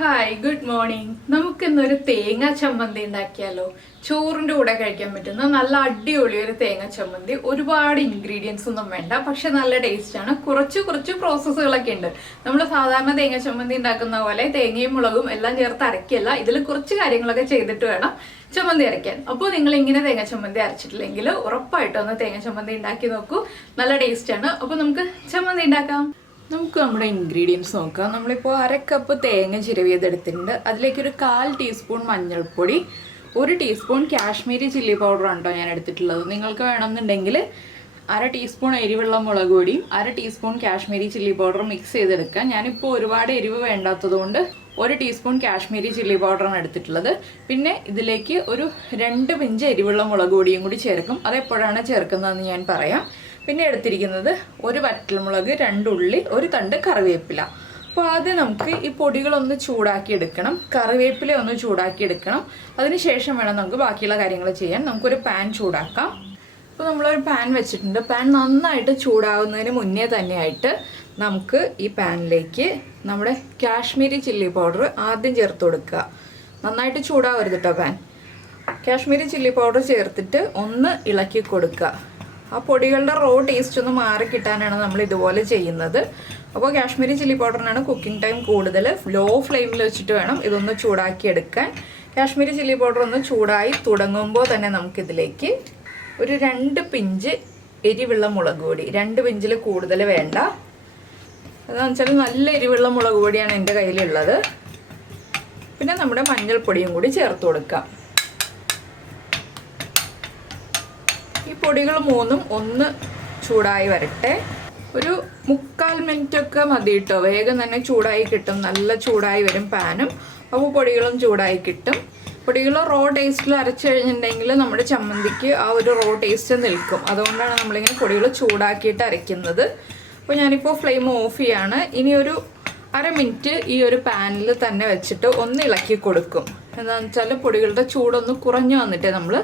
Hi good morning. നമുക്കിന്നൊരു തേങ്ങ ചമ്മന്തി ഉണ്ടാക്കിയാലോ? ചോറിൻ്റെ കൂടെ കഴിക്കാൻ പറ്റുന്ന നല്ല അടിപൊളി ഒരു തേങ്ങ ചമ്മന്തി. ഒരുപാട് ഇൻഗ്രീഡിയൻസ് ഒന്നും വേണ്ട, പക്ഷെ നല്ല ടേസ്റ്റാണ്. കുറച്ച് പ്രോസസ്സുകളൊക്കെ ഉണ്ട്. നമ്മൾ സാധാരണ തേങ്ങ ചമ്മന്തി ഉണ്ടാക്കുന്ന പോലെ തേങ്ങയും മുളകും എല്ലാം ചേർത്ത് അരയ്ക്കല്ല. ഇതിൽ കുറച്ച് കാര്യങ്ങളൊക്കെ ചെയ്തിട്ട് വേണം ചമ്മന്തി അരയ്ക്കാൻ. അപ്പോൾ നിങ്ങൾ ഇങ്ങനെ തേങ്ങ ചമ്മന്തി അരച്ചിട്ടില്ലെങ്കിൽ ഉറപ്പായിട്ടും ഒന്ന് തേങ്ങ ചമ്മന്തി ഉണ്ടാക്കി നോക്കൂ. നല്ല ടേസ്റ്റാണ്. അപ്പോൾ നമുക്ക് ചമ്മന്തി ഉണ്ടാക്കാം. നമുക്ക് നമ്മുടെ ഇൻഗ്രീഡിയൻസ് നോക്കാം. നമ്മളിപ്പോൾ 1/2 കപ്പ് തേങ്ങ ചിരവിയതെടുത്തിട്ടുണ്ട്. അതിലേക്കൊരു 1/4 ടീസ്പൂൺ മഞ്ഞൾപ്പൊടി, 1 ടീസ്പൂൺ കാശ്മീരി ചില്ലി പൗഡറാണ് കേട്ടോ ഞാൻ എടുത്തിട്ടുള്ളത്. നിങ്ങൾക്ക് വേണമെന്നുണ്ടെങ്കിൽ 1/2 ടീസ്പൂൺ എരിവുള്ള മുളക് പൊടിയും 1/2 ടീസ്പൂൺ കാശ്മീരി ചില്ലി പൗഡറും മിക്സ് ചെയ്തെടുക്കാം. ഞാനിപ്പോൾ ഒരുപാട് എരിവ് വേണ്ടാത്തതുകൊണ്ട് 1 ടീസ്പൂൺ കാശ്മീരി ചില്ലി പൗഡറാണ് എടുത്തിട്ടുള്ളത്. പിന്നെ ഇതിലേക്ക് ഒരു 2 പിഞ്ച് എരിവുള്ള മുളക് പൊടിയും കൂടി ചേർക്കും. അതെപ്പോഴാണ് ചേർക്കുന്നതെന്ന് ഞാൻ പറയാം. പിന്നെ എടുത്തിരിക്കുന്നത് 1 വറ്റൽമുളക്, 2 ഉള്ളി, 1 തണ്ട് കറിവേപ്പില. അപ്പോൾ ആദ്യം നമുക്ക് ഈ പൊടികളൊന്ന് ചൂടാക്കി എടുക്കണം. കറിവേപ്പില ഒന്ന് ചൂടാക്കി എടുക്കണം. അതിനുശേഷം വേണം നമുക്ക് ബാക്കിയുള്ള കാര്യങ്ങൾ ചെയ്യാൻ. നമുക്കൊരു പാൻ ചൂടാക്കാം. അപ്പോൾ നമ്മളൊരു പാൻ വെച്ചിട്ടുണ്ട്. പാൻ നന്നായിട്ട് ചൂടാവുന്നതിന് മുന്നേ തന്നെയായിട്ട് നമുക്ക് ഈ പാനിലേക്ക് നമ്മുടെ കാശ്മീരി ചില്ലി പൗഡർ ആദ്യം ചേർത്ത് കൊടുക്കുക. നന്നായിട്ട് ചൂടാവരുത് കേട്ടോ പാൻ. കാശ്മീരി ചില്ലി പൗഡർ ചേർത്തിട്ട് ഒന്ന് ഇളക്കി കൊടുക്കുക. ആ പൊടികളുടെ റോ ടേസ്റ്റ് ഒന്ന് മാറി കിട്ടാനാണ് നമ്മൾ ഇതുപോലെ ചെയ്യുന്നത്. അപ്പോൾ കാശ്മീരി ചില്ലി പൗഡറിനാണ് കുക്കിംഗ് ടൈം കൂടുതൽ. ലോ ഫ്ലെയിമിൽ വെച്ചിട്ട് വേണം ഇതൊന്ന് ചൂടാക്കി എടുക്കാൻ. കാശ്മീരി ചില്ലി പൗഡർ ഒന്ന് ചൂടായി തുടങ്ങുമ്പോൾ തന്നെ നമുക്കിതിലേക്ക് ഒരു 2 പിഞ്ച് എരിവുള്ള മുളക് പൊടി, 2 പിഞ്ചിൽ കൂടുതൽ വേണ്ട. അതെന്ന് വെച്ചാൽ നല്ല എരിവുള്ള മുളക് പൊടിയാണ് എൻ്റെ കയ്യിലുള്ളത്. പിന്നെ നമ്മുടെ മഞ്ഞൾപ്പൊടിയും കൂടി ചേർത്ത് കൊടുക്കാം. ഈ പൊടികൾ മൂന്നും ഒന്ന് ചൂടായി വരട്ടെ. ഒരു 3/4 മിനിറ്റൊക്കെ മതി കേട്ടോ. വേഗം തന്നെ ചൂടായി കിട്ടും. നല്ല ചൂടായി വരും പാനും. അപ്പോൾ പൊടികളും ചൂടായി കിട്ടും. പൊടികൾ റോ ടേസ്റ്റിൽ അരച്ചു കഴിഞ്ഞിട്ടുണ്ടെങ്കിൽ നമ്മുടെ ചമ്മന്തിക്ക് ആ ഒരു റോ ടേസ്റ്റ് നിൽക്കും. അതുകൊണ്ടാണ് നമ്മളിങ്ങനെ പൊടികൾ ചൂടാക്കിയിട്ട് അരയ്ക്കുന്നത്. അപ്പോൾ ഞാനിപ്പോൾ ഫ്ലെയിം ഓഫ് ചെയ്യാണ്. ഇനി ഒരു 1/2 മിനിറ്റ് ഈ ഒരു പാനിൽ തന്നെ വെച്ചിട്ട് ഒന്ന് ഇളക്കി കൊടുക്കും. എന്താണെന്ന് വെച്ചാൽ പൊടികളുടെ ചൂടൊന്ന് കുറഞ്ഞു വന്നിട്ടേ നമ്മൾ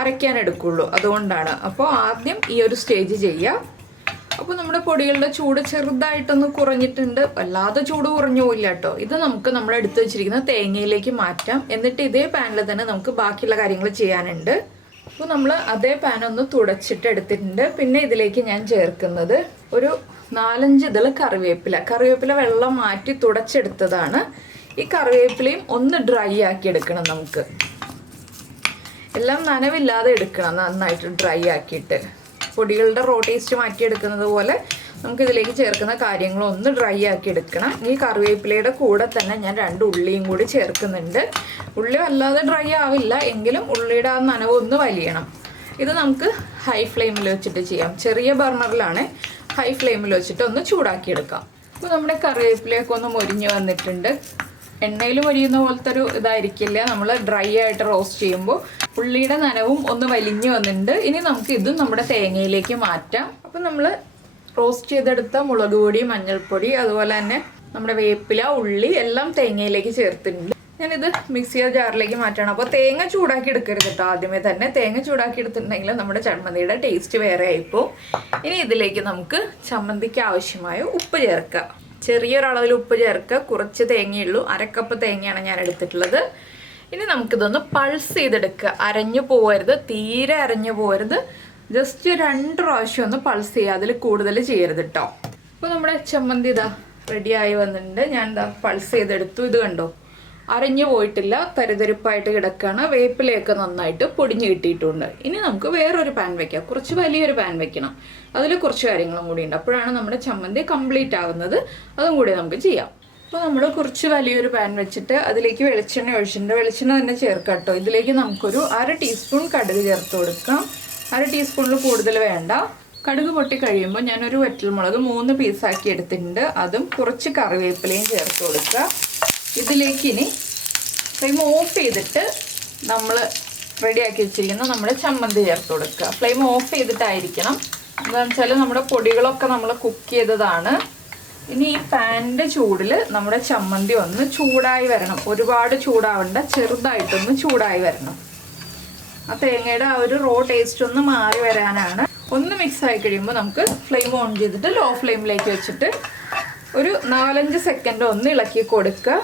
അരയ്ക്കാൻ എടുക്കുള്ളൂ. അതുകൊണ്ടാണ്. അപ്പോൾ ആദ്യം ഈ ഒരു സ്റ്റേജ് ചെയ്യുക. അപ്പോൾ നമ്മുടെ പൊടികളുടെ ചൂട് ചെറുതായിട്ടൊന്ന് കുറഞ്ഞിട്ടുണ്ട്. വല്ലാതെ ചൂട് കുറഞ്ഞു പോയില്ല കേട്ടോ. ഇത് നമുക്ക് നമ്മൾ എടുത്തു വെച്ചിരിക്കുന്ന തേങ്ങയിലേക്ക് മാറ്റാം. എന്നിട്ട് ഇതേ പാനിൽ തന്നെ നമുക്ക് ബാക്കിയുള്ള കാര്യങ്ങൾ ചെയ്യാനുണ്ട്. അപ്പോൾ നമ്മൾ അതേ പാൻ ഒന്ന് തുടച്ചിട്ട് എടുത്തിട്ടുണ്ട്. പിന്നെ ഇതിലേക്ക് ഞാൻ ചേർക്കുന്നത് ഒരു 4-5 ഇതൾ കറിവേപ്പില വെള്ളം മാറ്റി തുടച്ചെടുത്തതാണ്. ഈ കറിവേപ്പിലയും ഒന്ന് ഡ്രൈ ആക്കി എടുക്കണം. നമുക്ക് എല്ലാം നനവില്ലാതെ എടുക്കണം. നന്നായിട്ട് ഡ്രൈ ആക്കിയിട്ട് പൊടികളുടെ റോ ടേസ്റ്റ് മാറ്റിയെടുക്കുന്നത് പോലെ നമുക്കിതിലേക്ക് ചേർക്കുന്ന കാര്യങ്ങളൊന്ന് ഡ്രൈ ആക്കി എടുക്കണം. ഈ കറിവേപ്പിലയുടെ കൂടെ തന്നെ ഞാൻ 2 ഉള്ളിയും കൂടി ചേർക്കുന്നുണ്ട്. ഉള്ളി വല്ലാതെ ഡ്രൈ ആവില്ല, എങ്കിലും ഉള്ളിയുടെ ആ നനവ് ഒന്ന് വലിയണം. ഇത് നമുക്ക് ഹൈ ഫ്ലെയിമിൽ വെച്ചിട്ട് ചെയ്യാം. ചെറിയ ബർണറിലാണ് ഹൈ ഫ്ലെയിമിൽ വെച്ചിട്ട് ഒന്ന് ചൂടാക്കിയെടുക്കാം. അപ്പോൾ നമ്മുടെ കറിവേപ്പിലയൊക്കെ ഒന്ന് മൊരിഞ്ഞ് വന്നിട്ടുണ്ട്. എണ്ണയിൽ മൊരിയുന്ന പോലത്തെ ഒരു ഇതായിരിക്കില്ല. നമ്മൾ ഡ്രൈ ആയിട്ട് റോസ്റ്റ് ചെയ്യുമ്പോൾ ഉള്ളിയുടെ നനവും ഒന്ന് വലിഞ്ഞ് വന്നിട്ടുണ്ട്. ഇനി നമുക്ക് ഇതും നമ്മുടെ തേങ്ങയിലേക്ക് മാറ്റാം. അപ്പം നമ്മൾ റോസ്റ്റ് ചെയ്തെടുത്ത മുളക് പൊടി, മഞ്ഞൾപ്പൊടി, അതുപോലെ തന്നെ നമ്മുടെ വേപ്പില, ഉള്ളി എല്ലാം തേങ്ങയിലേക്ക് ചേർത്തിട്ടുണ്ട്. ഞാനിത് മിക്സിയുടെ ജാറിലേക്ക് മാറ്റണം. അപ്പോൾ തേങ്ങ ചൂടാക്കി എടുക്കരുത് കേട്ടോ. ആദ്യമേ തന്നെ തേങ്ങ ചൂടാക്കി എടുത്തിട്ടുണ്ടെങ്കിൽ നമ്മുടെ ചമ്മന്തിയുടെ ടേസ്റ്റ് വേറെ ആയിപ്പോൾ. ഇനി ഇതിലേക്ക് നമുക്ക് ചമ്മന്തിക്ക് ആവശ്യമായ ഉപ്പ് ചേർക്കാം. ചെറിയൊരളവിൽ ഉപ്പ് ചേർക്കുക. കുറച്ച് തേങ്ങയുള്ളൂ. 1/2 കപ്പ് തേങ്ങയാണ് ഞാൻ എടുത്തിട്ടുള്ളത്. ഇനി നമുക്കിതൊന്ന് പൾസ് ചെയ്തെടുക്കുക. അരഞ്ഞു പോകരുത്, തീരെ അരഞ്ഞു പോകരുത്. ജസ്റ്റ് 2 പ്രാവശ്യം ഒന്ന് പൾസ് ചെയ്യുക. അതിൽ കൂടുതൽ ചെയ്യരുത് കേട്ടോ. അപ്പോൾ നമ്മുടെ ചമ്മന്തി ഇതാ റെഡിയായി വന്നിട്ടുണ്ട്. ഞാൻ ഇതാ പൾസ് ചെയ്തെടുത്തു. ഇത് കണ്ടോ, അരഞ്ഞു പോയിട്ടില്ല, തരിതരിപ്പായിട്ട് കിടക്കുകയാണ്. വേപ്പിലയൊക്കെ നന്നായിട്ട് പൊടിഞ്ഞ് കിട്ടിയിട്ടുണ്ട്. ഇനി നമുക്ക് വേറൊരു പാൻ വെക്കാം. കുറച്ച് വലിയൊരു പാൻ വെക്കണം. അതിൽ കുറച്ച് കാര്യങ്ങളും കൂടി ഉണ്ട്. അപ്പോഴാണ് നമ്മുടെ ചമ്മന്തി കംപ്ലീറ്റ് ആവുന്നത്. അതും കൂടി നമുക്ക് ചെയ്യാം. അപ്പോൾ നമ്മൾ കുറച്ച് വലിയൊരു പാൻ വെച്ചിട്ട് അതിലേക്ക് വെളിച്ചെണ്ണ ഒഴിച്ചിട്ടുണ്ട്. വെളിച്ചെണ്ണ തന്നെ ചേർക്കാം കേട്ടോ. ഇതിലേക്ക് നമുക്കൊരു 1/2 ടീസ്പൂൺ കടുക് ചേർത്ത് കൊടുക്കാം. 1/2 ടീസ്പൂണിൽ കൂടുതൽ വേണ്ട. കടുക് പൊട്ടി കഴിയുമ്പോൾ ഞാനൊരു വറ്റൽമുളക് 3 പീസാക്കി എടുത്തിട്ടുണ്ട്. അതും കുറച്ച് കറിവേപ്പിലയും ചേർത്ത് കൊടുക്കുക. ഇതിലേക്ക് ഇനി ഫ്ലെയിം ഓഫ് ചെയ്തിട്ട് നമ്മൾ റെഡിയാക്കി വെച്ചിരിക്കുന്ന നമ്മുടെ ചമ്മന്തി ചേർത്ത് കൊടുക്കുക. ഫ്ലെയിം ഓഫ് ചെയ്തിട്ടായിരിക്കണം. എന്താണെന്ന് വെച്ചാൽ നമ്മുടെ പൊടികളൊക്കെ നമ്മൾ കുക്ക് ചെയ്തതാണ്. ഇനി ഈ പാനിൻ്റെ ചൂടിൽ നമ്മുടെ ചമ്മന്തി ഒന്ന് ചൂടായി വരണം. ഒരുപാട് ചൂടാവണ്ട, ചെറുതായിട്ടൊന്ന് ചൂടായി വരണം. ആ തേങ്ങയുടെ ആ ഒരു റോ ടേസ്റ്റ് ഒന്ന് മാറി വരാനാണ്. ഒന്ന് മിക്സ് ആയി കഴിയുമ്പോൾ നമുക്ക് ഫ്ലെയിം ഓൺ ചെയ്തിട്ട് ലോ ഫ്ലെയിമിലേക്ക് വെച്ചിട്ട് ഒരു 4-5 സെക്കൻഡ് ഒന്ന് ഇളക്കി കൊടുക്കുക.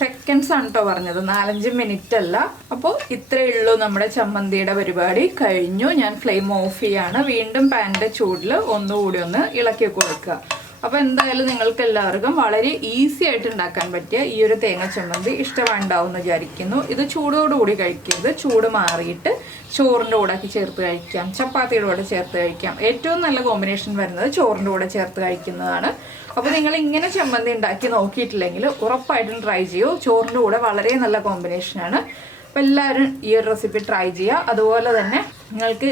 സെക്കൻഡ്സ് ആണ് കേട്ടോ പറഞ്ഞത്, 4-5 മിനിറ്റ് അല്ല. അപ്പോൾ ഇത്രയേ ഉള്ളൂ നമ്മുടെ ചമ്മന്തിയുടെ പരിപാടി കഴിഞ്ഞു. ഞാൻ ഫ്ലെയിം ഓഫ് ചെയ്യാണ്. വീണ്ടും പാനിൻ്റെ ചൂടിൽ ഒന്നുകൂടി ഒന്ന് ഇളക്കി കൊടുക്കുക. അപ്പോൾ എന്തായാലും നിങ്ങൾക്ക് എല്ലാവർക്കും വളരെ ഈസി ആയിട്ട് ഉണ്ടാക്കാൻ പറ്റിയ ഈ ഒരു തേങ്ങ ചമ്മന്തി ഇഷ്ടമുണ്ടാവും എന്ന് വിചാരിക്കുന്നു. ഇത് ചൂടോടുകൂടി കഴിക്കരുത്, ചൂട് മാറിയിട്ട് ചോറിൻ്റെ കൂടെ ചേർത്ത് കഴിക്കാം, ചപ്പാത്തിയുടെ കൂടെ ചേർത്ത് കഴിക്കാം. ഏറ്റവും നല്ല കോമ്പിനേഷൻ വരുന്നത് ചോറിൻ്റെ കൂടെ ചേർത്ത് കഴിക്കുന്നതാണ്. അപ്പോൾ നിങ്ങൾ ഇങ്ങനെ ചമ്മന്തി ഉണ്ടാക്കി നോക്കിയിട്ടില്ലെങ്കിൽ ഉറപ്പായിട്ടും ട്രൈ ചെയ്യൂ. ചോറിൻ്റെ കൂടെ വളരെ നല്ല കോമ്പിനേഷനാണ്. അപ്പോൾ എല്ലാവരും ഈ ഒരു റെസിപ്പി ട്രൈ ചെയ്യുക. അതുപോലെ തന്നെ നിങ്ങൾക്ക്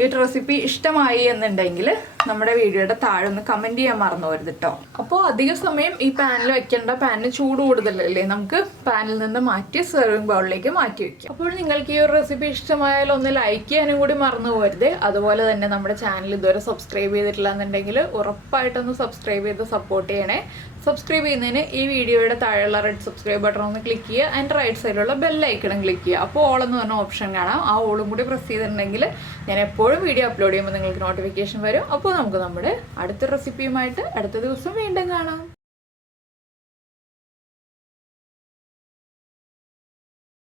ഈ റെസിപ്പി ഇഷ്ടമായി എന്നുണ്ടെങ്കിൽ നമ്മുടെ വീഡിയോയുടെ താഴെ ഒന്ന് കമൻറ്റ് ചെയ്യാൻ മറന്നു പോരുത് കേട്ടോ. അപ്പോൾ അധിക സമയം ഈ പാനിൽ വെക്കേണ്ട, പാനിന് ചൂട് കൂടുതലല്ലേ, നമുക്ക് പാനിൽ നിന്ന് മാറ്റി സെർവിങ് ബൗളിലേക്ക് മാറ്റി വയ്ക്കാം. അപ്പോൾ നിങ്ങൾക്ക് ഈ ഒരു റെസിപ്പി ഇഷ്ടമായാൽ ഒന്ന് ലൈക്ക് ചെയ്യാനും കൂടി മറന്നു പോരുത്. അതുപോലെ തന്നെ നമ്മുടെ ചാനൽ ഇതുവരെ സബ്സ്ക്രൈബ് ചെയ്തിട്ടില്ല എന്നുണ്ടെങ്കിൽ ഉറപ്പായിട്ടൊന്ന് സബ്സ്ക്രൈബ് ചെയ്ത് സപ്പോർട്ട് ചെയ്യണേ. സബ്സ്ക്രൈബ് ചെയ്യുന്നതിന് ഈ വീഡിയോയുടെ താഴെയുള്ള റെഡ് സബ്സ്ക്രൈബ് ബട്ടൺ ഒന്ന് ക്ലിക്ക് ചെയ്യുക. ആൻഡ് റൈറ്റ് സൈഡിലുള്ള ബെല്ലൈക്കണം ക്ലിക്ക് ചെയ്യുക. അപ്പോൾ ഓൾ എന്ന് പറഞ്ഞ ഓപ്ഷൻ കാണാം. ആ ഓളും കൂടി പ്രസ് ചെയ്തിട്ടുണ്ടെങ്കിൽ ഞാൻ എപ്പോഴും വീഡിയോ അപ്ലോഡ് ചെയ്യുമ്പോൾ നിങ്ങൾക്ക് നോട്ടിഫിക്കേഷൻ വരും. അപ്പോൾ നമുക്ക് നമ്മുടെ അടുത്ത റെസിപ്പിയുമായിട്ട് അടുത്ത ദിവസം വീണ്ടും കാണാം.